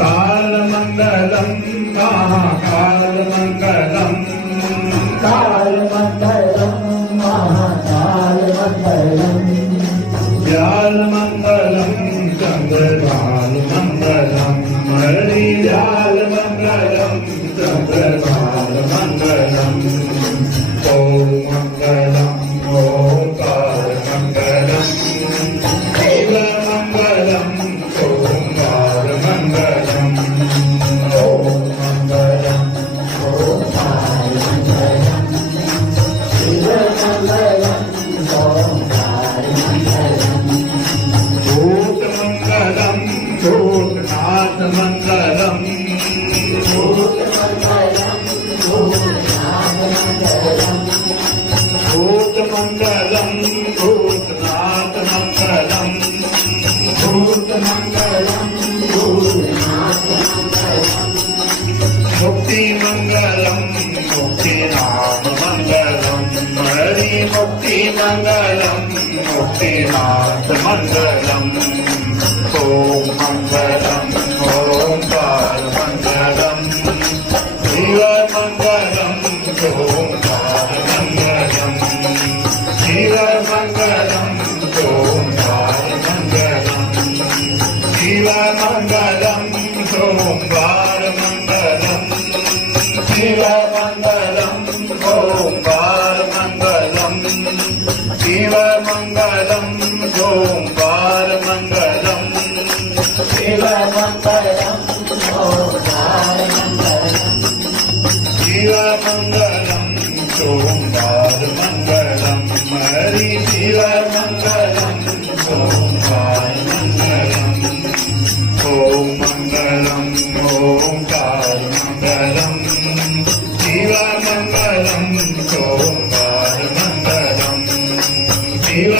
कालमंगलम महाकालमंगलम कालमंगलम महाकालमंगलम व्यालमंगलम चंद्रभालमंगलम हरिव्यालमंगलम चंद्रभालमंगलम ओम मंगलम ओंकारमंगलम शिवमंगलम ओंकारमंगलम ओम मंगलम ओंकारमंगलम शिवमंगलम ओंकारमंगलम भूतमंगलम भूतनाथमंगलम भूतमंगलम भूतनाथमंगलम भूतमंगलम भूतनाथमंगलम मुक्तिमंगलम मुक्तिनाथमंगलम Hari मुक्तिमंगलम मुक्तिनाथमंगलम ओम मंगलम ओंकारमंगलम शिवमंगलम ओंकारमंगलम शिवमंगलम ओंकारमंगलम शिवमंगलम ओंकारमंगलम शिवमंगलम ओंकारमंगलम शिवमंगलम ओंकारमंगलम शिवमंगलम ओंकारमंगलम शिवमंगलम ओंकारमंगलम Hari शिवमंगलम ओंकारमंगलम ओम मंगलम ओंकारमंगलम शिवमंगलम ओंकारमंगलम Shiv